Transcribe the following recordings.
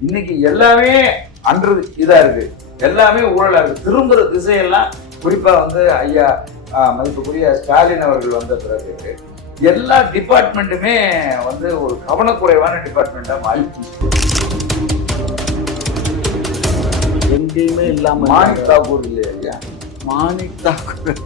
இன்னைக்கு எல்லாமே அன்று இதா இருக்கு. எல்லாமே ஊழலா இருக்கு. திரும்புற திசையெல்லாம் குறிப்பா வந்து ஐயா மதிப்புக்குரிய ஸ்டாலின் அவர்கள் வந்த பிறகு எல்லா டிபார்ட்மெண்ட்டுமே வந்து ஒரு கவனக்குறைவான டிபார்ட்மெண்டா மாறி. எங்கேயுமே இல்லாம மாணிக் தாக்கூர் இல்லையா ஐயா? மாணிக் தாக்கூர்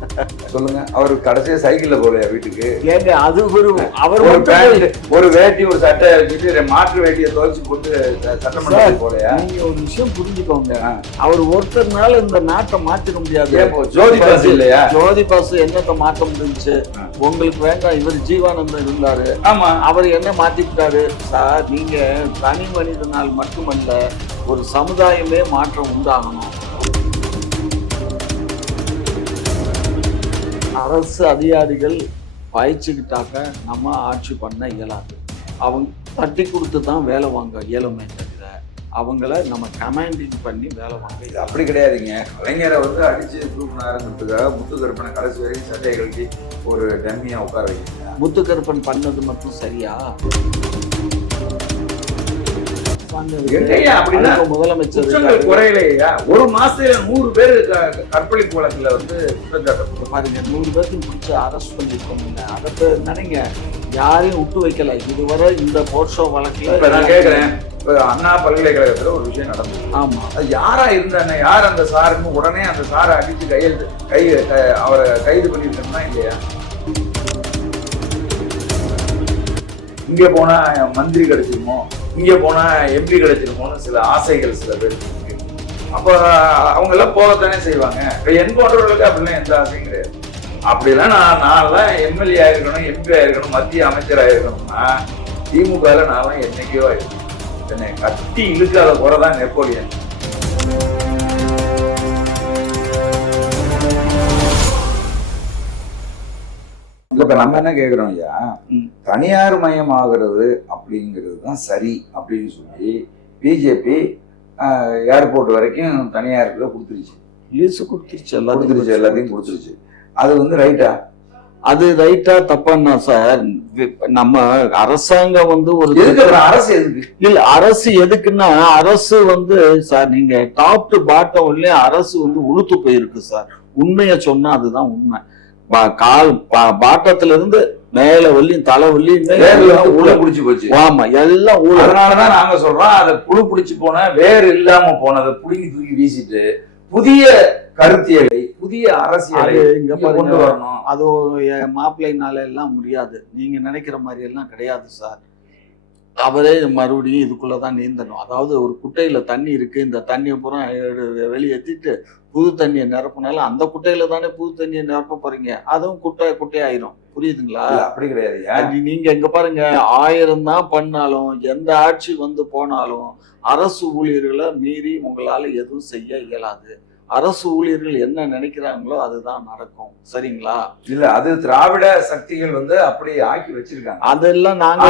சொல்லுங்க அவர் கடைசியா சைக்கிள்ல போலையா வீட்டுக்கு? ஏங்க அது ஒரு அவர் ஒரு பேண்ட் ஒரு வேட்டி ஒரு சட்டை வச்சுட்டு மாற்று வேட்டியை துவைச்சு போட்டு ச- சட்டமன்றத்துக்கு போலையா நீங்க ஒரு விஷயம் புரிஞ்சுக்கோங்க. அவர் ஒருத்தர்னால இந்த நாட்டை மாத்திர முடியாது. ஜோதி பாசு இல்லையா? ஜோதி பாசு என்னத்த மாற்ற முடிஞ்சுச்சு? ஆ. உங்களுக்கு வேண்டாம் இவர் ஜீவானந்தம் இருந்தாரு. ஆமா. அவர் என்ன மாத்திக்கிட்டாரு சார் நீங்க தனி மனிதனால் மட்டுமல்ல ஒரு சமுதாயமே மாற்றம் உண்டாகணும். அரசு அதிகாரிகள் பாய்ச்சிக்கிட்டாக்க நம்ம ஆட்சி பண்ண இயலாது. அவங்க தட்டி கொடுத்து தான் வேலை வாங்க இயலுமே தவிர அவங்கள நம்ம கமாண்டிங் பண்ணி வேலை வாங்க இது. அப்படி கிடையாதுங்க. கலைஞரை வந்து அடிச்சு தூக்குனாருங்கிறதுக்காக முத்துக்கருப்பனை கடைசி வரைக்கும் சட்டையை கழட்டி ஒரு டம்மியா உட்கார வைக்கிறீங்க. முத்துக்கருப்பன் பண்ணது மட்டும் சரியா? முதலமைச்சர். குறையலையா? ஒரு மாசத்துல நூறு பேர் கற்பழிப்பு வழக்குல வந்து குற்றச்சாட்டு பாருங்க நூறு பேர்த்தையும் பிடிச்சி அரெஸ்ட் பண்ணிருக்கோம்ல அதை நினைங்க. யாரையும் விட்டு வைக்கல. இதுவரை இந்த இப்ப நான் வழக்குல கேக்குறேன். இப்ப அண்ணா பல்கலைக்கழகத்துல ஒரு விஷயம் நடந்தது. ஆமா. அது யாரா இருந்தானே யார் அந்த சாருன்னு உடனே அந்த சாரை அடிச்சு கையெழுத்து கை அவரை கைது பண்ணிருக்கணுமா இல்லையா? இங்க போனா மந்திரி கிடைச்சிருமோ? இங்கே போனால் எம்பி கிடைச்சிருமோன்னு சில ஆசைகள் சில பேருக்கு இருக்கு. அப்ப அவங்க எல்லாம் போகத்தானே செய்வாங்க. இப்போ என் போன்றவர்களுக்கு அப்படிலாம் எந்த ஆசையும் கிடையாது. அப்படிலாம் நான் நான்லாம் எம்எல்ஏ ஆயிருக்கணும் எம்பி ஆயிருக்கணும் மத்திய அமைச்சர் ஆயிருக்கணும்னா திமுகவில் நான்லாம் என்னைக்கோ ஆயிருக்கணும் என்னை கட்டி இழுக்காத குறைதான் நெப்போலியன். இப்ப நம்ம என்ன கேக்குறோம் ஐயா. தனியார் மயமாகிறது அப்படிங்கிறது தான் சரி அப்படின்னு சொல்லி பிஜேபி ஏர்போர்ட் வரைக்கும் தனியாருக்கு கொடுத்துருச்சு. லீஸ் கொடுத்துருச்சு கொடுத்துருச்சு எல்லாத்தையும் கொடுத்துருச்சு. அது வந்து ரைட்டா? அது ரைட்டா தப்பான்னா சார் நம்ம அரசாங்கம் வந்து ஒரு அரசு எதுக்கு? இல்ல அரசு எதுக்குன்னா அரசு வந்து சார் நீங்க டாப் டு பாட்டம் அரசு வந்து உளுத்து போயிருக்கு சார். உண்மையை சொன்னா அதுதான் உண்மை. கால் பா- பாட்டத்துல இருந்து மேல வள்ளியும் தலை வந்து உள்ள குடிச்சு போச்சு. ஆமா எல்லாம் ஊழல் அதனாலதான் நாங்க சொல்றோம் அதை புழு பிடிச்சு போன வேர் இல்லாம போனதை புடுங்கி தூக்கி வீசிட்டு புதிய கருத்தியலை புதிய அரசியலை கொண்டு வரணும். அது மாப்பிள்ளைனால எல்லாம் முடியாது. நீங்க நினைக்கிற மாதிரி எல்லாம் கிடையாது சார். அவரே மறுபடியும் இதுக்குள்ளதான் நீந்தணும். அதாவது ஒரு குட்டையில தண்ணி இருக்கு இந்த தண்ணியை பூரா வெளியேத்திட்டு புது தண்ணியை நிரப்புனாலும் அந்த குட்டையில தானே புது தண்ணியை நிரப்ப போறீங்க? அதுவும் குட்டை குட்டையாயிரும் புரியுதுங்களா? அப்படி கிடையாது. அது நீங்க இங்க பாருங்க. ஆயிரம் தான் பண்ணாலும் எந்த ஆட்சி வந்து போனாலும் அரசு ஊழியர்களை மீறி உங்களால எதுவும் செய்ய இயலாது. அரசு ஊழியர்கள் என்ன நினைக்கிறாங்களோ அதுதான் நடக்கும். சரிங்களா? இல்ல அது திராவிட சக்திகள் வந்து அப்படி ஆக்கி வச்சிருக்காங்க. அதெல்லாம் நாங்க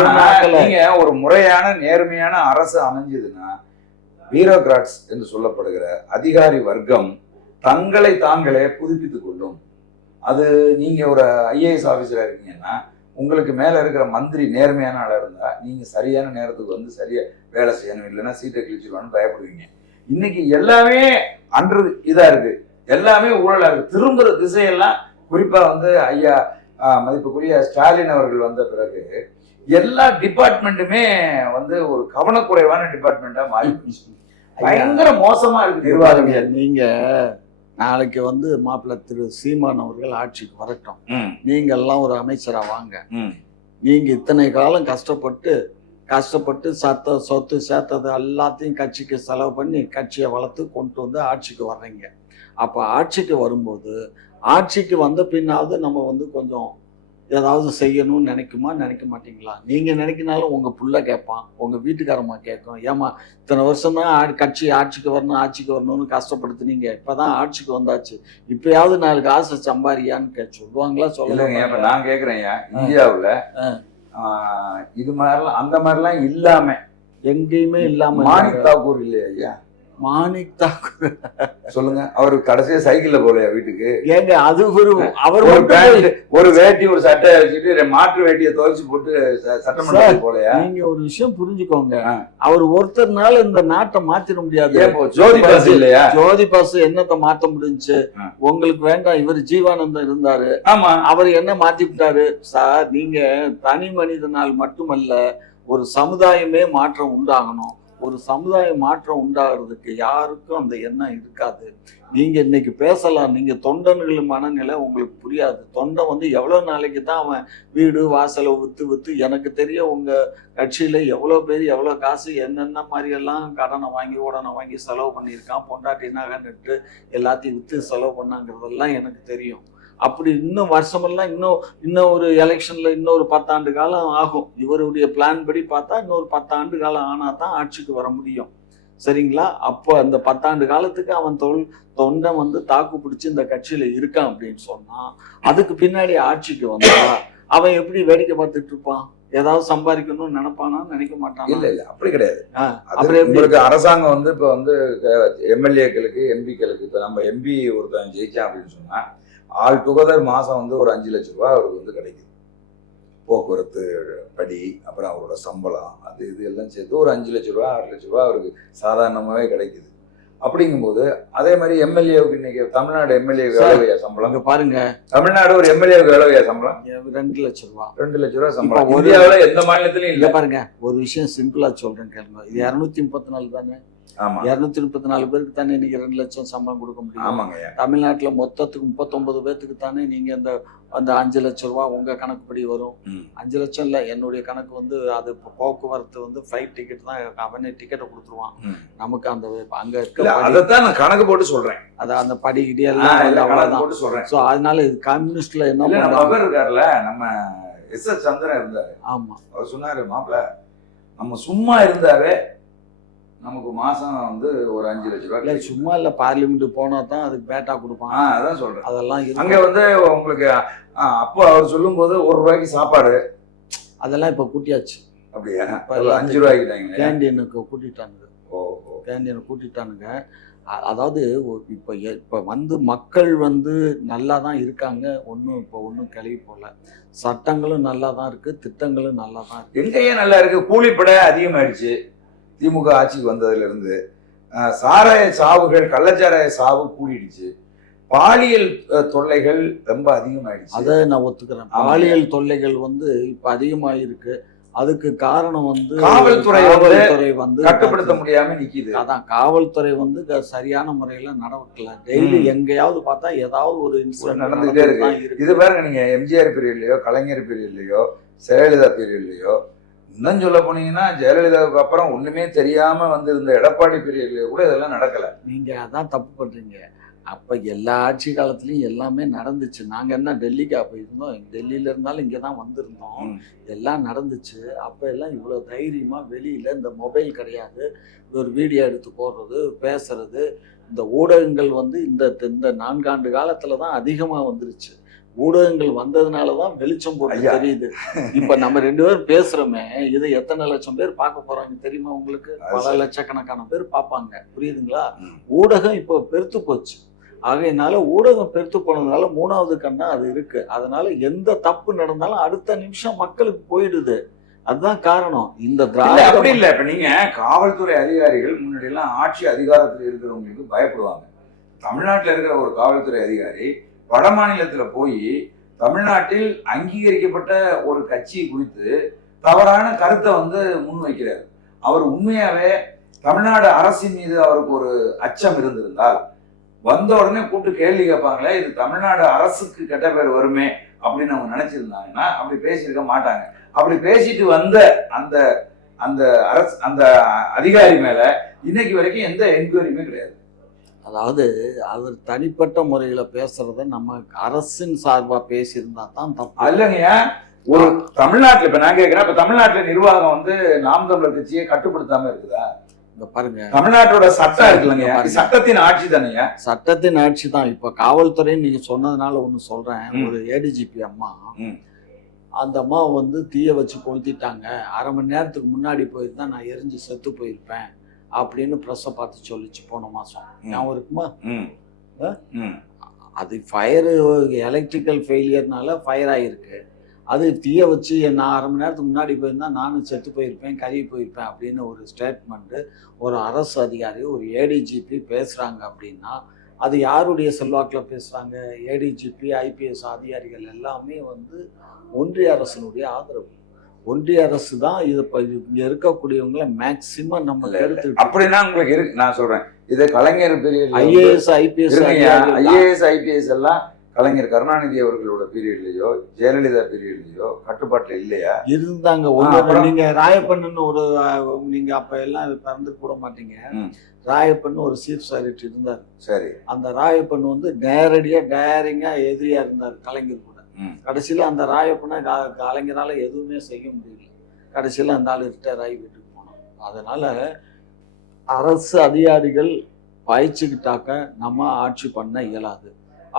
நீங்க ஒரு முறையான நேர்மையான அரசு அமைஞ்சதுன்னா பியூரோகிராட்ஸ் என்று சொல்லப்படுகிற அதிகாரி வர்க்கம் தங்களை தாங்களே புதுப்பித்துக் கொள்ளும். அது நீங்க ஒரு ஐஏஎஸ் ஆபீசரா இருக்கீங்கன்னா உங்களுக்கு மேல இருக்கிற மந்திரி நேர்மையான ஆளா இருந்தா நீங்க சரியான நேரத்துக்கு வந்து சரியா வேலை செய்யணும். இல்லைன்னா சீட்டை கிழிச்சிருவான்னு பயப்படுவீங்க. இன்னைக்கு எல்லாமே அன்று இதா இருக்கு. எல்லாமே ஊழலா இருக்கு. திரும்புற திசையெல்லாம் குறிப்பா வந்து ஐயா மதிப்புக்குரிய ஸ்டாலின் அவர்கள் வந்த பிறகு எல்லா டிபார்ட்மெண்ட்டுமே வந்து ஒரு கவனக்குறைவான டிபார்ட்மெண்டா மாறி. பயங்கர மோசமா இருக்கு நிர்வாகம் பாருங்க, நீங்க நாளைக்கு வந்து மாப்பிள்ளை திரு சீமான் அவர்கள் ஆட்சிக்கு வரட்டும். ம், நீங்க எல்லாம் ஒரு அமைச்சரா வாங்க. ம். நீங்க இத்தனை காலம் கஷ்டப்பட்டு கஷ்டப்பட்டு சத்த சொத்து சேர்த்தது எல்லாத்தையும் கட்சிக்கு செலவு பண்ணி கட்சியை வளர்த்து கொண்டு வந்து ஆட்சிக்கு வர்றீங்க. அப்போ ஆட்சிக்கு வரும்போது ஆட்சிக்கு வந்த பின்னாவது நம்ம வந்து கொஞ்சம் ஏதாவது செய்யணும்னு நினைக்குமா நினைக்க மாட்டீங்களா? நீங்க நினைக்கினாலும் உங்க புள்ள கேட்பான் உங்க வீட்டுக்காரம்மா கேட்கும். ஏமா இத்தனை வருஷம் தான் கட்சி ஆட்சிக்கு வரணும் ஆட்சிக்கு வரணும்னு கஷ்டப்படுத்துனீங்க. இப்பதான் ஆட்சிக்கு வந்தாச்சு. இப்பயாவது நாலு காசு சம்பாரியான்னு சொல்லுவாங்களா இப்ப சொல்லுங்க நான் கேக்குறேன்யா இந்தியாவுல இது மாதிரிலாம் அந்த மாதிரிலாம் இல்லாம எங்கேயுமே இல்லாம மாணிக் தாக்கூர் இல்லையா ஐயா? மாணிக் தாக்கூர் சொல்லுங்க. அவர் கடைசியா சைக்கிள்ல போலையா வீட்டுக்கு? ஏங்க அது ஒரு அவர் ஒரு பேண்ட் ஒரு வேட்டி ஒரு சட்டை வச்சுட்டு மாற்று வேட்டியை துவைச்சு போட்டு ச- சட்டமன்றத்துக்கு போலையா? நீங்க ஒரு விஷயம் புரிஞ்சுக்கோங்க. அவர் ஒருத்தர்னால இந்த நாட்டை மாத்திர முடியாது. ஜோதி பாஸ் இல்லையா? ஜோதி பாசு என்னத்த மாத்த முடிஞ்சுச்சு ஆ. உங்களுக்கு வேண்டாம் இவர் ஜீவானந்தம் இருந்தாரு. ஆமா. அவர் என்ன மாத்தி விட்டாரு? சார் நீங்க தனி மனிதனால் மட்டுமல்ல ஒரு சமுதாயமே மாற்றம் உண்டாகணும். ஒரு சமுதாய மாற்றம் உண்டாகிறதுக்கு யாருக்கும் அந்த எண்ணம் இருக்காது. நீங்க இன்னைக்கு பேசலாம். நீங்க தொண்டன்கள் மனநிலை உங்களுக்கு புரியாது. தொண்டை வந்து எவ்வளவு நாளைக்கு தான் அவன் வீடு வாசலை வித்து வித்து எனக்கு தெரிய உங்க கட்சியில எவ்வளவு பேர் எவ்வளவு காசு என்னென்ன மாதிரியெல்லாம் கடனை வாங்கி உடனே வாங்கி செலவு பண்ணியிருக்கான் பொண்டாட்டி நகை நட்டு எல்லாத்தையும் வித்து செலவு பண்ணாங்கிறதெல்லாம் எனக்கு தெரியும். அப்படி இன்னும் வருஷமெல்லாம் இன்னும் இன்னும் ஒரு எலெக்ஷன்ல இன்னொரு பத்தாண்டு காலம் ஆகும். இவருடைய பிளான் படி பார்த்தா இன்னொரு பத்தாண்டு காலம் ஆனா தான் ஆட்சிக்கு வர முடியும். சரிங்களா? அப்போ அந்த பத்தாண்டு காலத்துக்கு அவன் தொல் தொண்டை வந்து தாக்கு பிடிச்சி இந்த கட்சியில இருக்கான் அப்படின்னு சொன்னா அதுக்கு பின்னாடி ஆட்சிக்கு வந்தா அவன் எப்படி வேடிக்கை பார்த்துட்டு இருப்பான்? ஏதாவது சம்பாதிக்கணும்னு நினைப்பானா? நினைக்க இல்ல மாட்டானா? இல்ல அப்படி கிடையாது. உங்களுக்கு அரசாங்கம் வந்து இப்ப வந்து எம்எல்ஏக்களுக்கு எம்பிக்களுக்கு இப்ப நம்ம எம்பி ஒருத்தன் ஜெயிச்சான் அப்படின்னு சொன்னா ஆல் டுகெதர் மாசம் வந்து ஒரு அஞ்சு லட்ச ரூபாய் அவருக்கு வந்து கிடைக்குது. போக்குவரத்து படி அப்புறம் அவரோட சம்பளம் அது இது எல்லாம் சேர்த்து ஒரு அஞ்சு லட்ச ரூபா ஆறு லட்ச ரூபா அவருக்கு சாதாரணமாவே கிடைக்குது. அப்படிங்கும்போது அதே மாதிரி எம்எல்ஏவுக்கு இன்னைக்கு தமிழ்நாடு எம்எல்ஏ எவ்வளவுயா சம்பளம். பாருங்க. தமிழ்நாடு ஒரு எம்எல்ஏவுக்கு எவ்வளவுயா சம்பளம்? ரெண்டு லட்சம் ரூபா. ரெண்டு லட்ச ரூபா சம்பளம். இந்தியாவுல எந்த மாநிலத்திலயும் இல்ல. பாருங்க ஒரு விஷயம் சிம்பிளா சொல்றேன் கேளுங்க. இது இருநூத்தி முப்பத்தி நாலு தானே? இருநூத்தி முப்பத்தி நாலு பேருக்கு தானே இன்னைக்கு ரெண்டு லட்சம் சம்பளம் கொடுக்க முடியும். ஆமாங்கய்யா தமிழ்நாட்டுல மொத்தத்துக்கு முப்பத்தொன்பது பேத்துக்கு தானே நீங்க அந்த அந்த அஞ்சு லட்சம் ரூபா உங்க கணக்குப்படி வரும். அஞ்சு லட்சம் இல்ல என்னுடைய கணக்கு வந்து அது போக்குவரத்து வந்து ஃபிளைட் டிக்கெட் தான் அவனே டிக்கெட்டை கொடுத்துருவான். நமக்கு அந்த அங்க இருக்க அதைத்தான் நான் கணக்கு போட்டு சொல்றேன். அது அந்த படி இடி எல்லாம் சொல்றேன். ஸோ அதனால இது கம்யூனிஸ்ட்ல என்ன இருக்காருல்ல நம்ம எஸ் எஸ் சந்திரன் இருந்தாரு. ஆமா. அவர் சொன்னாரு மாப்பிள நம்ம சும்மா இருந்தாவே நமக்கு மாசம் வந்து ஒரு அஞ்சு லட்ச ரூபாய் இல்ல. சும்மா இல்ல பார்லிமெண்ட் போனா தான் அதுக்கு பேட்டா கொடுப்பான். அதான் சொல்றேன். அதெல்லாம் அங்க வந்து உங்களுக்கு அப்போ அவர் சொல்லும் போது ஒரு ரூபாய்க்கு சாப்பாடு. அதெல்லாம் இப்ப கூட்டியாச்சு. அப்படியா? அஞ்சு ரூபாய்க்கு கேண்டீனுக்கு கூட்டிட்டாங்க ஓ. கேண்டீனை கூட்டிட்டானுங்க. அதாவது இப்போ இப்போ வந்து மக்கள் வந்து நல்லா தான் இருக்காங்க. ஒன்றும் இப்போ ஒன்றும் கிளவி போல சட்டங்களும் நல்லா தான் இருக்கு திட்டங்களும் நல்லா தான் இருக்கு. எங்கேயே நல்லா இருக்கு. கூலிப்படை அதிகமாயிடுச்சு. திமுக ஆட்சிக்கு வந்ததுல இருந்து அஹ், சாராய சாவுகள் கள்ளச்சாராய சாவு கூடிடுச்சு பாலியல் தொல்லைகள் ரொம்ப அதிகமாயிடுச்சு அதை நான் ஒத்துக்கிறேன். பாலியல் தொல்லைகள் வந்து இப்போ அதிகமாயிருக்கு அதுக்கு காரணம் வந்து காவல்துறை காவல்துறை வந்து கட்டுப்படுத்த முடியாம நிக்குது அதான் காவல்துறை வந்து சரியான முறையில நடக்கல டெய்லி. எங்கேயாவது பார்த்தா ஏதாவது ஒரு இன்சிடென்ட் நடந்துகிட்டே இருக்கு. இருக்கு இது பாருங்க நீங்க எம்ஜிஆர் பீரியட்லயோ கலைஞர் பீரியட்லயோ ஜெயலலிதா பீரியட்லயோ இன்னும் சொல்ல போனீங்கன்னா ஜெயலலிதாவுக்கு அப்புறம் ஒண்ணுமே தெரியாம வந்திருந்த எடப்பாடி பீரியட்லயோ கூட இதெல்லாம் நடக்கல. நீங்க அதான் தப்பு பண்றீங்க. அப்ப எல்லா ஆட்சி காலத்துலயும் எல்லாமே நடந்துச்சு. நாங்க என்ன டெல்லிக்கா போயிருந்தோம் டெல்லியில இருந்தாலும் இங்க தான் வந்திருந்தோம். எல்லாம் நடந்துச்சு. அப்ப எல்லாம் இவ்வளவு தைரியமா வெளியில இந்த மொபைல் கிடையாது. ஒரு வீடியோ எடுத்து போடுறது பேசுறது. இந்த ஊடகங்கள் வந்து இந்த இந்த நான்காண்டு காலத்துல தான் அதிகமா வந்துருச்சு. ஊடகங்கள் வந்ததுனால தான் வெளிச்சம் போட்டு. தெரியுது. இப்ப நம்ம ரெண்டு பேரும் பேசுறோமே இது எத்தனை லட்சம் பேர் பார்க்க போறாங்க தெரியுமா உங்களுக்கு? பல. லட்சக்கணக்கான பேர் பார்ப்பாங்க. புரியுதுங்களா. ஊடகம் இப்போ பெருத்து போச்சு. ஆகையினால ஊடகம் பெருத்து போனதுனால மூணாவது கண்ணா அது இருக்கு. அதனால எந்த தப்பு நடந்தாலும் அடுத்த நிமிஷம் மக்களுக்கு போயிடுது. அதுதான் காரணம். இந்த திராவிட அப்படி இல்ல. இப்ப நீங்க காவல்துறை அதிகாரிகள் முன்னாடி எல்லாம் ஆட்சி அதிகாரத்துல இருக்கிறவங்களுக்கு பயப்படுவாங்க. தமிழ்நாட்டுல இருக்கிற ஒரு காவல்துறை அதிகாரி வட மாநிலத்துல போய் தமிழ்நாட்டில் அங்கீகரிக்கப்பட்ட ஒரு கட்சி குறித்து தவறான கருத்தை வந்து முன்வைக்கிறார். அவர் உண்மையாவே தமிழ்நாடு அரசின் மீது அவருக்கு ஒரு அச்சம் இருந்திருந்தால் வந்த உடனே கூப்பிட்டு கேள்வி கேட்பாங்களே இது தமிழ்நாடு அரசுக்கு கெட்ட பேர் வருமே அப்படின்னு அவங்க நினைச்சிருந்தாங்கன்னா அப்படி பேசியிருக்க மாட்டாங்க. அப்படி பேசிட்டு வந்த அந்த அந்த அரசு அந்த அதிகாரி மேல இன்னைக்கு வரைக்கும் எந்த என்கொயரியுமே கிடையாது. அதாவது அவர் தனிப்பட்ட முறையில பேசுறத நம்ம அரசின் சார்பா பேசியிருந்தா தான் தப்பு. இல்லைங்கய்யா ஒரு தமிழ்நாட்டுல இப்ப நான் கேட்கிறேன் இப்ப தமிழ்நாட்டுல நிர்வாகம் வந்து நாம் தமிழர் கட்சியை கட்டுப்படுத்தாம இருக்குதா? இங்க பாருங்க. தமிழ்நாட்டோட சட்டம் இருக்குல்லங்கய்யா பாருங்க. சட்டத்தின் ஆட்சி தானேயா சட்டத்தின் ஆட்சி தான். இப்ப காவல்துறைன்னு நீங்க சொன்னதுனால ஒண்ணு சொல்றேன். ம். ஒரு ஏடிஜிபி அம்மா. அந்த அம்மா வந்து தீய வச்சு கொளுத்திட்டாங்க. அரை மணி நேரத்துக்கு முன்னாடி போயிருந்தா நான் எரிஞ்சு செத்து போயிருப்பேன். அப்படின்னு ப்ரெஸ்ஸை பார்த்து சொல்லிச்சு போன மாதம். ஞாபகம் இருக்குமா? அது ஃபயர் எலக்ட்ரிக்கல் ஃபெயிலியர்னால ஃபயர் ஆகிருக்கு அது தீய வச்சு நான் அரை மணி நேரத்துக்கு முன்னாடி போயிருந்தா நானும் செத்து போயிருப்பேன் கருகி போயிருப்பேன் அப்படின்னு ஒரு ஸ்டேட்மெண்ட்டு ஒரு அரசு அதிகாரி ஒரு ஏடிஜிபி பேசுகிறாங்க அப்படின்னா அது யாருடைய செல்வாக்கில் பேசுகிறாங்க ஏடிஜிபி ஐபிஎஸ் அதிகாரிகள் எல்லாமே வந்து ஒன்றிய அரசினுடைய ஆதரவு. ஒன்றிய அரசு தான் இது இங்கே இருக்கக்கூடியவங்கள மேக்சிமம் நம்ம. கருத்து அப்படின்னா உங்களுக்கு இருக்கு நான் சொல்றேன் இது கலைஞர் பீரியட்ல ஐஏஎஸ் ஐபிஎஸ் ஐஏஎஸ் ஐபிஎஸ் எல்லாம் கலைஞர் கருணாநிதி அவர்களோட பீரியட்லயோ ஜெயலலிதா பீரியட்லயோ கட்டுப்பாட்டுல இல்லையா இருந்தாங்க? நீங்க ராயப்பன்னு ஒரு நீங்க அப்ப எல்லாம் பிறந்து கூட மாட்டீங்க ம். ராயப்பன் ஒரு சீஃப் செக்ரட்டரி இருந்தார் சரி அந்த ராயப்பன் வந்து நேரடியா டேரிங்கா எதிரியா இருந்தார் கலைஞர். கடைசியில அந்த ராயப்பனை கலைஞரால எதுவுமே செய்ய முடியல. கடைசியில அந்த ஆள் ரிட்டையர் ஆகி வீட்டுக்கு போனோம் அதனால அரசு அதிகாரிகள் பயிற்சிக்கிட்டாக்க நம்ம ஆட்சி பண்ண இயலாது.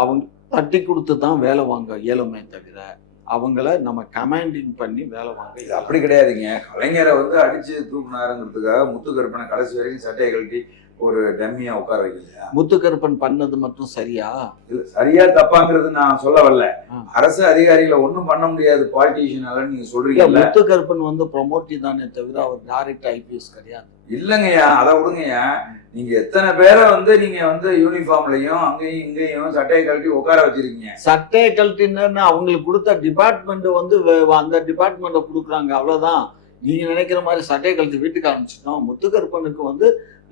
அவங்க தட்டி கொடுத்து தான் வேலை வாங்க இயலுமே தவிர அவங்கள நம்ம கமாண்டிங் பண்ணி வேலை வாங்க. அப்படி கிடையாதுங்க. கலைஞரை வந்து அடிச்சு தூக்குனாருங்கிறதுக்காக முத்துக்கருப்பனை கடைசி வரைக்கும் சட்டையை கழட்டி ஒரு டம்மியா உட்கார வைக்கலையா? முத்துக்கருப்பன் பண்ணது மட்டும் சரியா? இல்ல சரியா தப்பாங்கிறது நான் சொல்ல வரல. அரசு அதிகாரிகளை ஒண்ணும் பண்ண முடியாது பாலிட்டிஷியனால நீங்க இல்ல சொல்றீங்கல்ல. முத்துக்கருப்பன் வந்து ப்ரொமோட்டி தானே தவிர அவர் டைரக்ட் ஐபிஎஸ் கிடையாது. இல்லைங்கய்யா அதை விடுங்கய்யா. நீங்க எத்தனை பேரை வந்து நீங்க வந்து யூனிஃபார்ம்லயும் அங்கேயும் இங்கேயும் சட்டையை கழட்டி உட்கார வச்சிருக்கீங்க? சட்டையை கழட்டின்னு அவங்களுக்கு கொடுத்த டிபார்ட்மெண்ட் வந்து அந்த டிபார்ட்மெண்ட்டை கொடுக்குறாங்க அவ்வளவுதான். நீங்க நினைக்கிற மாதிரி சட்டையை கழட்டி வீட்டுக்கு ஆரம்பிச்சிட்டோம் முத்துக்கருப்பனுக்கு வந்து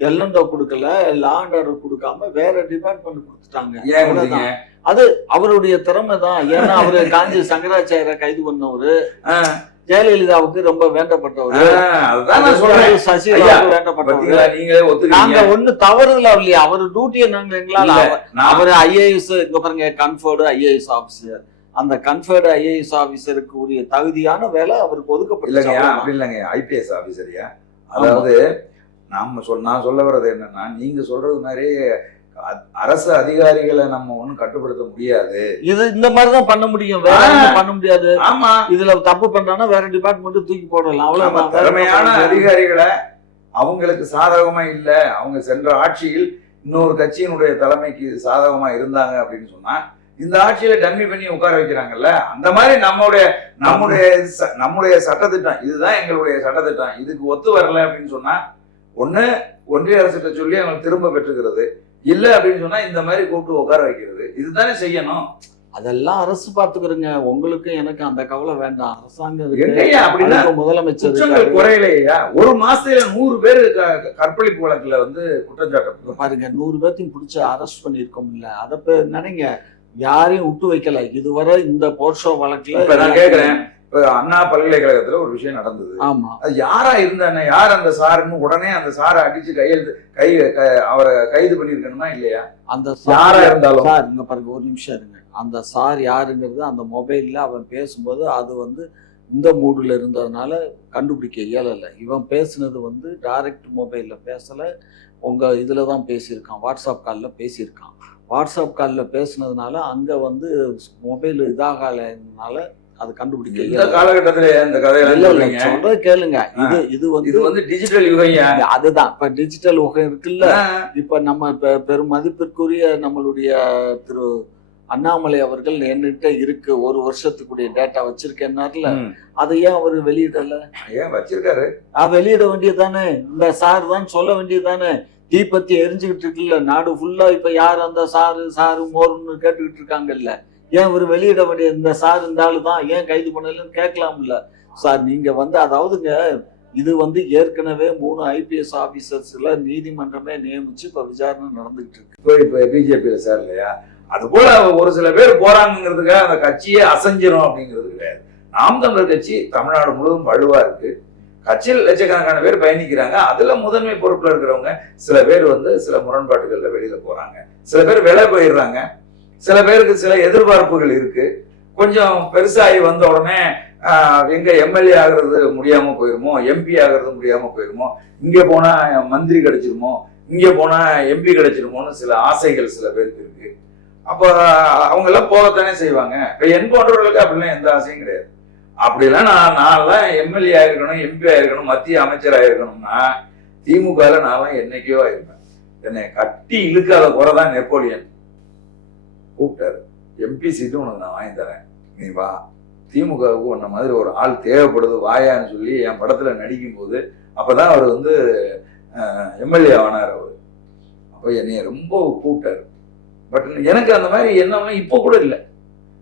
எல்என்டோ கொடுக்கல லா அண்ட் ஆர்டர் கொடுக்காம வேற டிபார்ட்மெண்ட் கொடுத்துட்டாங்க. கொடுத்தீங்க? அவருடைய திறமை தான். ஏன்னா அவரு காஞ்சி சங்கராச்சாரியரை கைது பண்ணவரு. ஜெயலலிதாவுக்கு ரொம்ப வேண்டப்பட்டவர். சசிகலாவுக்கு வேண்டப்பட்டவர். நாங்க ஒண்ணு தவறுதல இல்லையா. அவர் டியூட்டியை நாங்க எங்களால அவர் ஐஏஎஸ் இங்க பாருங்க கன்ஃபர்டு ஐஏஎஸ் ஆபீசர் அந்த கன்ஃபர்டு ஐஏஎஸ் ஆபீசருக்கு உரிய தகுதியான வேலை அவருக்கு அவ்வளவுதான். அப்படி இல்லைங்க ஐபிஎஸ் ஆபீசரியா அதாவது நம்ம சொல் நான் சொல்ல வர்றது என்னன்னா நீங்க சொல்றது மாதிரி அரசு அதிகாரிகளை நம்ம ஒண்ணும் கட்டுப்படுத்த முடியாது. இது இந்த மாதிரிதான் பண்ண முடியும். வேற பண்ண முடியாது. ஆமா. இதுல தப்பு பண்றானா வேற டிபார்ட்மெண்ட் தூக்கி போடலாம். வேற திறமையான? அதிகாரிகளை அவங்களுக்கு சாதகமா இல்ல. அவங்க சென்ற ஆட்சியில் இன்னொரு கட்சியினுடைய தலைமைக்கு சாதகமா இருந்தாங்க அப்படின்னு சொன்னா இந்த ஆட்சியில டம்மி பண்ணி உட்கார வைக்கிறாங்கல்ல அந்த மாதிரி நம்மளுடைய நம்முடைய ச- நம்முடைய சட்டத்திட்டம் இதுதான் எங்களுடைய சட்டத்திட்டம். இதுக்கு ஒத்து வரல அப்படின்னு சொன்னா ஒண்ணு ஒன்றிய அரசுகிட்ட சொல்லி அவங்க திரும்ப பெற்றுக்கிறது. இல்ல அப்படின்னு சொன்னா இந்த மாதிரி கூப்பிட்டு உட்கார வைக்கிறது. இதுதானே செய்யணும். அதெல்லாம் அரசு பாத்துக்கிறோங்க உங்களுக்கு எனக்கு அந்த கவலை வேண்டாம். அரசாங்கம் முதலமைச்சர். குறையலையா ஒரு மாசத்துல நூறு பேர் கற்பழிப்பு வழக்குல வந்து குற்றம் சாட்டப்பட்டு பாருங்க நூறு பேர்த்தையும் பிடிச்சி அரெஸ்ட் பண்ணியிருக்கோம்ல. அதை இப்ப நினைங்க. யாரையும் விட்டு வைக்கல. இதுவரை இந்த போர்ஷோ வழக்குல இப்ப நான் கேக்குறேன். அண்ணா பல்கலைக்கழகத்துல ஒரு விஷயம் நடந்தது. ஆமா. அது யாரா இருந்தானே யார் அந்த சாருன்னு உடனே அந்த சாரை அடிச்சு கையெழுத்து கை க- அவரை கைது பண்ணிருக்கணுமா இல்லையா? அந்த யாரா சார் இருந்தாலும். சார் இங்க பாருங்க ஒரு நிமிஷம் இருங்க. அந்த சார் யாருங்கிறது அந்த மொபைல்ல அவன் பேசும்போது அது வந்து இந்த மூடுல இருந்ததுனால கண்டுபிடிக்க இயலல. இவன் பேசுனது வந்து டைரக்ட் மொபைல்ல பேசல. உங்க இதுல தான் பேசியிருக்கான் வாட்ஸ்அப் காலில் பேசியிருக்கான். வாட்ஸ்அப் காலில் பேசுனதுனால அங்க வந்து மொபைல் இதாகலைனால அது கண்டுபிடிக்க இந்த காலகட்டத்துல இந்த சொல்றீங்க? சொல்றது கேளுங்க. இது இது இது வந்து வந்து டிஜிட்டல் யுகையா அதுதான். இப்ப டிஜிட்டல் உகம் இருக்குல்ல. இப்ப நம்ம பெ- பெரும் மதிப்பிற்குரிய நம்மளுடைய திரு அண்ணாமலை அவர்கள் என்கிட்ட இருக்கு. ஒரு வருஷத்துக்குரிய டேட்டா வச்சிருக்கேன்னார்ல. அதை ஏன் அவர் வெளியிடல? ஏன் வச்சிருக்காரு? வெளியிட வேண்டியதுதானே. இந்த சார் தான் சொல்ல வேண்டியதுதானே. தீப்பத்தி எரிஞ்சுக்கிட்டு இருக்குல்ல நாடு ஃபுல்லா இப்ப யார் அந்த சாரு சாரு மோருன்னு கேட்டுக்கிட்டு இருக்காங்கல்ல ஏன் இவர் வெளியிட வேண்டிய இந்த சார் இந்த ஆளு தான்? ஏன் கைது பண்ணலன்னு கேட்கலாம்ல சார் நீங்க வந்து அதாவதுங்க இது வந்து ஏற்கனவே மூணு ஐபிஎஸ் ஆபீசர்ஸ்ல நீதிமன்றமே நியமிச்சு இப்ப விசாரணை நடந்துகிட்டு இருக்கு. இப்போ இப்ப பிஜேபியில சார் இல்லையா? அது போல ஒரு சில பேர் போறாங்கிறதுக்காக அந்த கட்சியே அசைஞ்சிரும் அப்படிங்கிறது கிடையாது. நாம் தமிழர் கட்சி தமிழ்நாடு முழுவதும் வலுவா இருக்கு. கட்சியில் லட்சக்கணக்கான பேர் பயணிக்கிறாங்க. அதுல முதன்மை பொறுப்புல இருக்கிறவங்க சில பேர் வந்து சில முரண்பாடுகள்ல வெளியில போறாங்க. சில பேர் விலை போயிடுறாங்க. சில பேருக்கு சில எதிர்பார்ப்புகள் இருக்கு. கொஞ்சம் பெருசாகி வந்த உடனே எங்க எம்எல்ஏ ஆகுறது முடியாம போயிருமோ எம்பி ஆகிறது முடியாம போயிருமோ இங்க போனா மந்திரி கிடைச்சிருமோ இங்க போனா எம்பி கிடைச்சிருமோன்னு சில ஆசைகள் சில பேருக்கு இருக்கு. அப்போ அவங்க எல்லாம் போகத்தானே செய்வாங்க. இப்ப என் போன்றவர்களுக்கு அப்படிலாம் எந்த ஆசையும் கிடையாது. அப்படிலாம் நான் நான்லாம் எம்எல்ஏ ஆயிருக்கணும் எம்பி ஆயிருக்கணும் மத்திய அமைச்சர் ஆயிருக்கணும்னா திமுகவில் நான் என்னைக்கோ ஆயிருப்பேன். என்னை கட்டி இழுக்காத குறை தான் நெப்போலியன். கூப்பிட்டாரு. எம்பி சீட்டு உனக்கு நான் வாங்கி தரேன். நீ வா. திமுகவுக்கு உன்ன மாதிரி ஒரு ஆள் தேவைப்படுது வாயான்னு சொல்லி என் படத்தில் நடிக்கும்போது அப்போ தான் அவர் வந்து எம்எல்ஏ ஆனார் அவர். அப்போ என்னைய ரொம்ப கூப்பிட்டாரு. பட் எனக்கு அந்த மாதிரி என்ன இப்போ கூட இல்லை.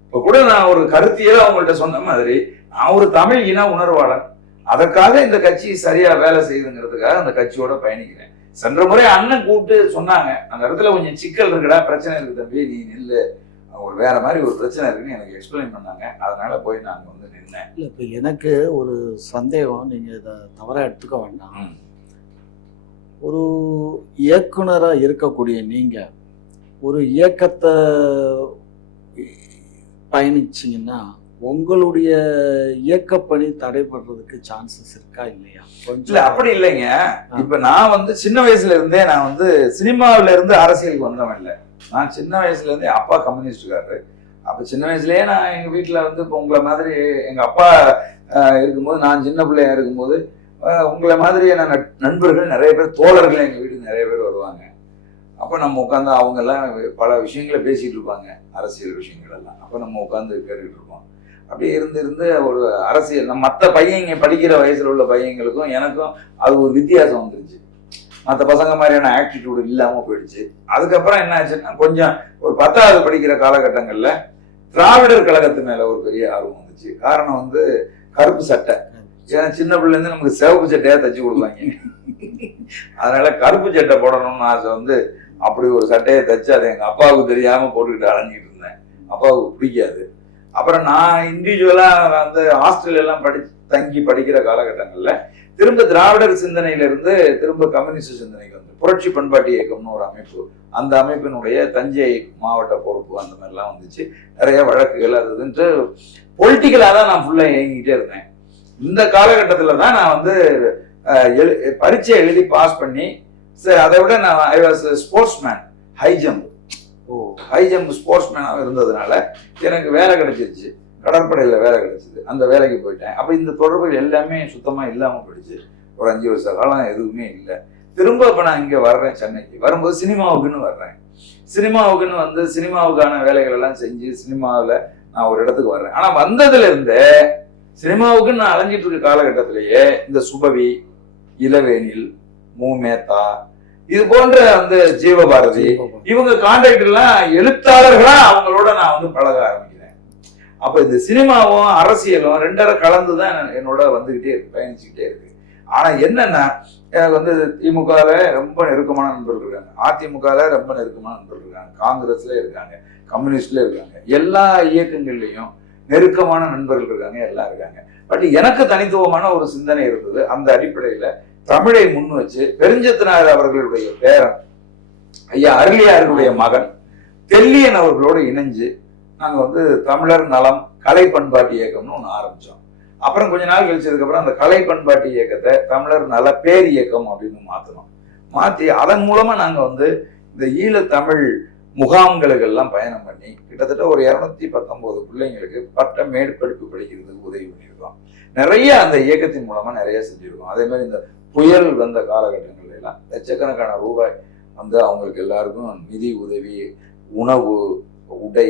இப்போ கூட நான் ஒரு கருத்தியல அவங்கள்ட்ட சொன்ன மாதிரி நான் ஒரு தமிழ் இன உணர்வாளன் அதற்காக இந்த கட்சி சரியா வேலை செய்யுதுங்கிறதுக்காக அந்த கட்சியோட பயணிக்கிறேன். சென்ற முறை அண்ணன் கூப்பிட்டு சொன்னாங்க அந்த இடத்துல கொஞ்சம் சிக்கல் இருக்குடா பிரச்சனை இருக்கு தம்பி நீ நில்லு. ஒரு வேற மாதிரி ஒரு பிரச்சனை இருக்குன்னு எனக்கு எக்ஸ்பிளைன் பண்ணாங்க. அதனால போய் நாங்க வந்து நின்னேன். இல்லை இப்போ எனக்கு ஒரு சந்தேகம் நீங்கள் இதை தவறாக எடுத்துக்க வேண்டாம். ஒரு இயக்குனராக இருக்கக்கூடிய நீங்கள் ஒரு இயக்கத்தை பயணிச்சிங்கன்னா உங்களுடைய இயக்கப்பணி தடைபடுறதுக்கு சான்சஸ் இருக்கா இல்லையா? இல்ல அப்படி இல்லைங்க. இப்ப நான் வந்து சின்ன வயசுல இருந்தே நான் வந்து சினிமாவில இருந்து அரசியலுக்கு வந்தவன் இல்ல. நான் சின்ன வயசுல இருந்தே அப்பா கம்யூனிஸ்டுக்காரரு அப்ப சின்ன வயசுலயே நான் எங்க வீட்டுல வந்து இப்போ உங்களை மாதிரி எங்க அப்பா இருக்கும்போது நான் சின்ன பிள்ளையா இருக்கும்போது உங்களை மாதிரியான நண்பர்கள் நிறைய பேர் தோழர்கள் எங்க வீட்டுக்கு நிறைய பேர் வருவாங்க. அப்ப நம்ம உட்காந்து அவங்க எல்லாம் பல விஷயங்களை பேசிட்டு இருப்பாங்க. அரசியல் விஷயங்கள் எல்லாம். அப்ப நம்ம உட்காந்து கேட்டுட்டு இருப்போம். அப்படியே இருந்து இருந்து ஒரு அரசியல். மற்ற பையங்க படிக்கிற வயசுல உள்ள பையங்களுக்கும் எனக்கும் அது ஒரு வித்தியாசம் வந்துருச்சு. மற்ற பசங்க மாதிரியான ஆட்டிடியூடு இல்லாம போயிடுச்சு. அதுக்கப்புறம் என்ன ஆச்சுன்னா கொஞ்சம் ஒரு பத்தாவது படிக்கிற காலகட்டங்கள்ல திராவிடர் கழகத்து மேல ஒரு பெரிய ஆர்வம் வந்துச்சு. காரணம் வந்து கருப்பு சட்டை. ஏன்னா சின்ன பிள்ளைல இருந்து நமக்கு சிவப்பு சட்டையா தச்சு கொடுப்பாங்க. அதனால கருப்பு சட்டை போடணும்னு ஆசை வந்து அப்படி ஒரு சட்டையை தச்சு அதை எங்க அப்பாவுக்கு தெரியாம போட்டுக்கிட்டு அலைஞ்சிட்டு இருந்தேன். அப்பாவுக்கு பிடிக்காது. அப்புறம் நான் இண்டிவிஜுவலா வந்து ஹாஸ்டல் எல்லாம் படி தங்கி படிக்கிற காலகட்டங்கள்ல திரும்ப திராவிடர் சிந்தனையிலிருந்து திரும்ப கம்யூனிஸ்ட் சிந்தனைக்கு வந்து புரட்சி பண்பாட்டு இயக்கம்னு ஒரு அமைப்பு அந்த அமைப்பினுடைய தஞ்சை மாவட்ட பொறுப்பு அந்த மாதிரிலாம் வந்துச்சு. நிறைய வழக்குகள் அது இதுன்ட்டு பொலிட்டிக்கலாக தான் நான் ஃபுல்லாக இயங்கிக்கிட்டே இருந்தேன். இந்த காலகட்டத்தில் தான் நான் வந்து எழு பரீட்சை எழுதி பாஸ் பண்ணி அதை விட நான் I was sportsman high jump high jump sports மேனாக இருந்ததுனால எனக்கு வேலை கிடைச்சிருச்சு. கடற்படையில் வேலை கிடைச்சிது. அந்த வேலைக்கு போயிட்டேன். அப்போ இந்த தொடர்புகள் எல்லாமே சுத்தமாக இல்லாமல் போயிடுச்சு. ஒரு அஞ்சு வருஷ காலம் எதுவுமே இல்லை. திரும்ப இப்போ நான் இங்கே வர்றேன் சென்னைக்கு. வரும்போது சினிமாவுக்குன்னு வர்றேன். சினிமாவுக்குன்னு வந்து சினிமாவுக்கான வேலைகள் எல்லாம் செஞ்சு சினிமாவில் நான் ஒரு இடத்துக்கு வர்றேன். ஆனால் வந்ததுலேருந்தே சினிமாவுக்குன்னு நான் அலைஞ்சிட்டு இருக்க காலகட்டத்திலேயே இந்த சுபவி இளவேனில் மூமேத்தா இது போன்ற அந்த ஜீவபாரதி இவங்க கான்ட்ராக்ட் எல்லாம் எழுத்தாளர்களா அவங்களோட நான் வந்து பழக ஆரம்பிக்கிறேன். அப்ப இந்த சினிமாவும் அரசியலும் ரெண்டரை கலந்து தான் என்னோட வந்துகிட்டே இருக்கு பயணிச்சுக்கிட்டே இருக்கு. ஆனா என்னன்னா எனக்கு வந்து திமுகல ரொம்ப நெருக்கமான நண்பர்கள் இருக்காங்க. அதிமுகல ரொம்ப நெருக்கமான நண்பர்கள் இருக்காங்க. காங்கிரஸ்ல இருக்காங்க கம்யூனிஸ்ட்ல இருக்காங்க. எல்லா இயக்கங்கள்லயும் நெருக்கமான நண்பர்கள் இருக்காங்க எல்லாம் இருக்காங்க. பட் எனக்கு தனித்துவமான ஒரு சிந்தனை இருந்தது. அந்த அடிப்படையில தமிழை முன் வச்சு பெருஞ்சத்தினார் அவர்களுடைய பேரன் ஐயா அருளியாருடைய மகன் தெல்லியன் அவர்களோடு இணைஞ்சு நாங்கள் வந்து தமிழர் நலம் கலை பண்பாட்டு இயக்கம்னு ஒன்று ஆரம்பிச்சோம். அப்புறம் கொஞ்ச நாள் கழிச்சதுக்கு அப்புறம் அந்த கலை பண்பாட்டு இயக்கத்தை தமிழர் நல பேர் இயக்கம் அப்படின்னு மாற்றினோம் மாற்றி அதன் மூலமாக நாங்கள் வந்து இந்த ஈழத்தமிழ் முகாம்களுக்கெல்லாம் பயணம் பண்ணி கிட்டத்தட்ட ஒரு இரநூத்தி பத்தொம்போது பிள்ளைங்களுக்கு பட்ட மேற்படிப்பு படிக்கிறதுக்கு உதவி பண்ணியிருக்கோம். நிறைய அந்த இயக்கத்தின் மூலமாக நிறைய செஞ்சுருக்கோம். அதே மாதிரி இந்த புயல் வந்த காலகட்டங்கள்ல எல்லாம் லட்சக்கணக்கான ரூபாய் வந்து அவங்களுக்கு எல்லாருக்கும் நிதி உதவி உணவு உடை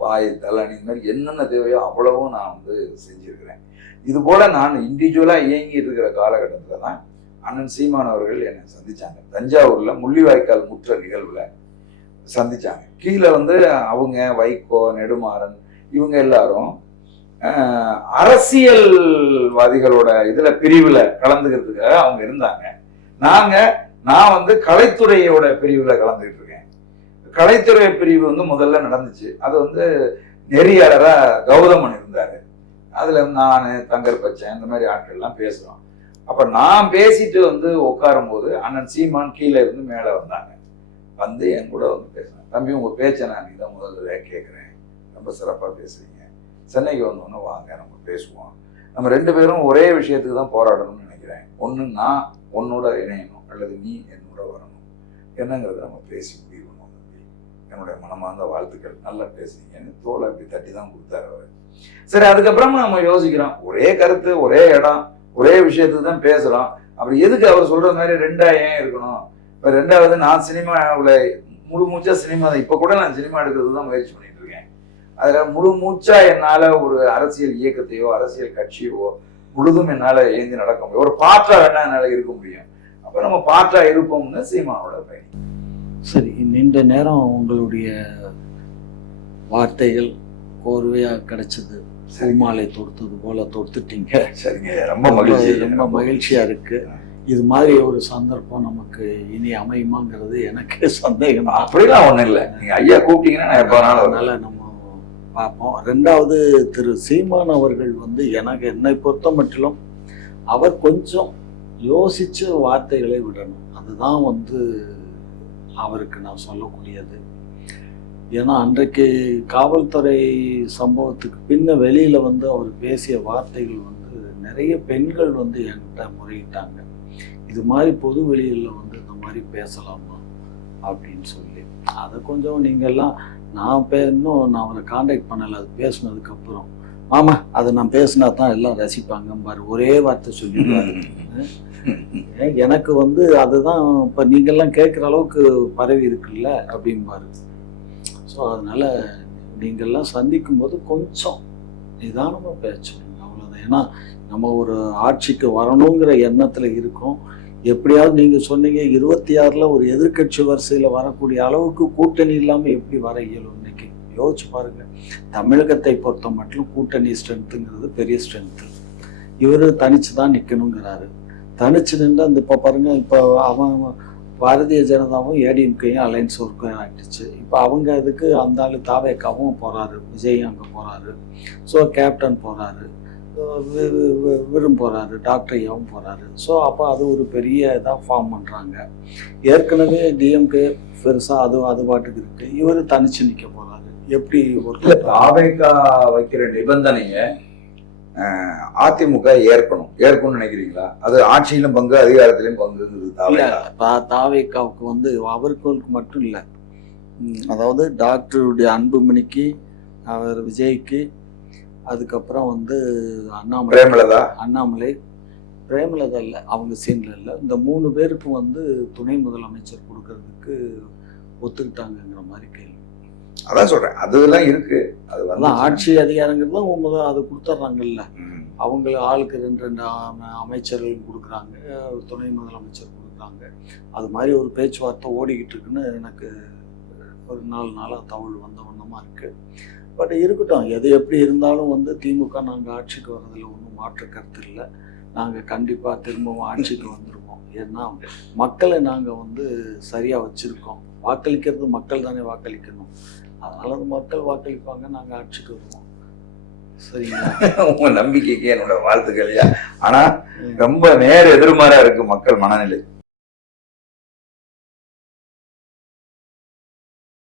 பாய் தலன் இந்த மாதிரி என்னென்ன தேவையோ அவ்வளவும் நான் வந்து செஞ்சிருக்கிறேன். இது போல் நான் இண்டிவிஜுவலாக இயங்கிட்டு இருக்கிற காலகட்டத்தில் தான் அண்ணன் சீமான் அவர்கள் என்னை சந்தித்தாங்க தஞ்சாவூரில் முள்ளிவாய்க்கால் முற்ற நிகழ்வில் சந்திச்சாங்க. கீழே வந்து அவங்க வைகோ நெடுமாறன் இவங்க எல்லாரும் அரசியல்வாதிகளோட இதில் பிரிவில் கலந்துக்கிறதுக்காக அவங்க இருந்தாங்க. நாங்கள் நான் வந்து கலைத்துறையோட பிரிவில் கலந்துக்கிட்டு இருக்கேன். கலைத்துறை பிரிவு வந்து முதல்ல நடந்துச்சு. அது வந்து நெறியாளராக கௌதமன் இருந்தார். அதில் நான் தங்கர் பச்சன் இந்த மாதிரி ஆட்கள்லாம் பேசுகிறோம் அப்போ நான் பேசிட்டு வந்து உட்காரும் போது அண்ணன் சீமான் கீழே இருந்து மேலே வந்தாங்க. வந்து என் கூட வந்து பேசினேன் தம்பி உங்கள் பேச்சை நான் இதான் முதல்ல கேட்குறேன் ரொம்ப சிறப்பாக பேசுறீங்க. சென்னைக்கு வந்தோன்னே வாங்க நம்ம பேசுவோம். நம்ம ரெண்டு பேரும் ஒரே விஷயத்துக்கு தான் போராடணும்னு நினைக்கிறேன். ஒன்று நான் உன்னோட இணையணும். அல்லது நீ என்னோட வரணும். என்னங்கிறத நம்ம பேசி முடிவு பண்ணுவோம் தம்பி. என்னுடைய மனமார்ந்த வாழ்த்துக்கள். நல்லா பேசுறீங்கன்னு தோலை அப்படி தட்டி தான் கொடுத்தாரு அவர். சரி அதுக்கப்புறமா நம்ம யோசிக்கிறோம். ஒரே கருத்து ஒரே இடம் ஒரே விஷயத்துக்கு தான் பேசுகிறோம் அப்படி எதுக்கு அவர் சொல்கிற மாதிரி ரெண்டா ஏன் இருக்கணும்? இப்ப ரெண்டாவது நான் சினிமாவுல முழு மூச்சா சினிமா இப்ப கூட நான் சினிமா எடுக்கிறது தான் முயற்சி பண்ணிட்டு இருக்கேன். அதுல முழு மூச்சா என்னால ஒரு அரசியல் இயக்கத்தையோ அரசியல் கட்சியோ முழுதும் என்னால ஏந்தி நடக்க முடியும். ஒரு பாற்றா வேணா என்னால இருக்க முடியும். அப்ப நம்ம பாற்றா இருப்போம்னு சீமானோட பயணி சரி நீண்ட நேரம் உங்களுடைய வார்த்தைகள் கோர்வையா கிடைச்சது. பூமாலை தொடுத்தது போல தொடுத்துட்டீங்க. சரிங்க ரொம்ப மகிழ்ச்சி. ரொம்ப மகிழ்ச்சியா இருக்கு. இது மாதிரி ஒரு சந்தர்ப்பம் நமக்கு இனி அமையுமாங்கிறது எனக்கு சந்தேகம். அப்படிலாம் ஒண்ணும் இல்ல. நீங்க ஐயா கூப்பிட்டீங்கன்னா. அதனால நம்ம பார்ப்போம். ரெண்டாவது திரு சீமான் அவர்கள் வந்து எனக்கு என்னை பொறுத்த மட்டிலும் அவர் கொஞ்சம் யோசிச்சு வார்த்தைகளை விடணும். அதுதான் வந்து அவருக்கு நான் சொல்லக்கூடியது. ஏன்னா அன்றைக்கு காவல்துறை சம்பவத்துக்கு பின்ன வெளியில வந்து அவர் பேசிய வார்த்தைகள் வந்து நிறைய பெண்கள் வந்து என்கிட்ட முறையிட்டாங்க. இது மாதிரி பொது வெளியில வந்து இந்த மாதிரி பேசலாமா அப்படின்னு சொல்லி. அதை கொஞ்சம் நீங்கள்லாம் நான் பே இன்னும் நான் அவரை காண்டாக்ட் பண்ணலை அது பேசுனதுக்கு அப்புறம். ஆமா அதை நான் பேசினா தான் எல்லாம் ரசிப்பாங்க பாரு ஒரே வார்த்தை சொல்லிடுவாரு. எனக்கு வந்து அதுதான் இப்போ நீங்கள்லாம் கேட்குற அளவுக்கு பரவி இருக்குல்ல அப்படிம்பாரு. ஸோ அதனால நீங்கள்லாம் சந்திக்கும் போது கொஞ்சம் நிதானமாக பேசணும் அவ்வளோதான் ஏன்னா நம்ம ஒரு ஆட்சிக்கு வரணுங்கிற எண்ணத்தில் இருக்கோம். எப்படியாவது நீங்கள் சொன்னீங்க இருபத்தி ஆறில் ஒரு எதிர்க்கட்சி வரிசையில் வரக்கூடிய அளவுக்கு கூட்டணி இல்லாமல் எப்படி வர இயலும் இன்னைக்கு? யோசிச்சு பாருங்கள் தமிழகத்தை பொறுத்த மட்டும் கூட்டணி ஸ்ட்ரென்த்துங்கிறது பெரிய ஸ்ட்ரென்த்து. இவர் தனிச்சு தான் நிற்கணுங்கிறாரு தனிச்சு நின்று அந்த இப்போ பாருங்க இப்போ அவன் பாரதிய ஜனதாவும் ஏடிஎம்கேயும் அலைன்ஸ் ஒர்க்கும் ஆகிடுச்சு இப்போ அவங்க இதுக்கு அந்த ஆள் தாவேக்காவும் போகிறாரு விஜயும் அங்கே போகிறாரு ஸோ கேப்டன் போகிறாரு விரும் போகிறாரு டாக்டர் ஐயாவும் போகிறாரு ஸோ அப்போ அது ஒரு பெரிய இதாக ஃபார்ம் பண்ணுறாங்க ஏற்கனவே டிஎம்கே பெருசாக அது அது பாட்டுக்கு இருக்கு. இவர் தனிச்சு நிற்க போகிறாரு எப்படி ஒரு தாவேக்கா வைக்கிற நிபந்தனைய அதிமுக ஏற்கணும். ஏற்கணும்னு நினைக்கிறீங்களா? அது ஆட்சியிலும் பங்கு அதிகாரத்திலும் பங்குங்கிறது இல்ல தாவேக்கா தா- தாவேக்காவுக்கு வந்து அவர்களுக்கு மட்டும் இல்லை. அதாவது டாக்டருடைய அன்புமணிக்கு அவர் விஜய்க்கு அதுக்கப்புறம் வந்து அண்ணாமலை. பிரேமலதா? அண்ணாமலை. பிரேமலதா இல்லை அவங்க சீன்ல இல்லை. இந்த மூணு பேருக்கும் வந்து துணை முதலமைச்சர் கொடுக்கறதுக்கு ஒத்துக்கிட்டாங்கங்கிற மாதிரி கேள்வி. அதான் சொல்றேன் அதெல்லாம் இருக்கு. அது அதான் வந்து ஆட்சி அதிகாரங்கிறது தான் அவங்க தான் அதை கொடுத்துட்றாங்கல்ல. ம். அவங்க ஆளுக்கு ரெண்டு ரெண்டு அம- அமைச்சர்கள் கொடுக்குறாங்க துணை முதலமைச்சர் கொடுக்குறாங்க. அது மாதிரி ஒரு பேச்சுவார்த்தை ஓடிக்கிட்டு இருக்குன்னு எனக்கு ஒரு நாலு நாளாக தகவல் வந்த வண்ணமாக இருக்கு. பட் இருக்கட்டும் எது எப்படி இருந்தாலும் வந்து திமுக நாங்கள் ஆட்சிக்கு வர்றதில் ஒன்றும் மாற்று கருத்து இல்லை. நாங்கள் கண்டிப்பாக திரும்பவும் ஆட்சிக்கு வந்துருவோம். ஏன்னா மக்களை நாங்கள் வந்து சரியாக வச்சுருக்கோம். வாக்களிக்கிறது மக்கள் தானே வாக்களிக்கணும். அதனால அந்த மக்கள் வாக்களிப்பாங்க நாங்கள் ஆட்சிக்கு வருவோம். சரிங்களா? உங்க நம்பிக்கைக்கு என்னோட வாழ்த்துக்கள்யா ஆனா ரொம்ப நேர் எதிர்மாறா இருக்கு மக்கள் மனநிலை.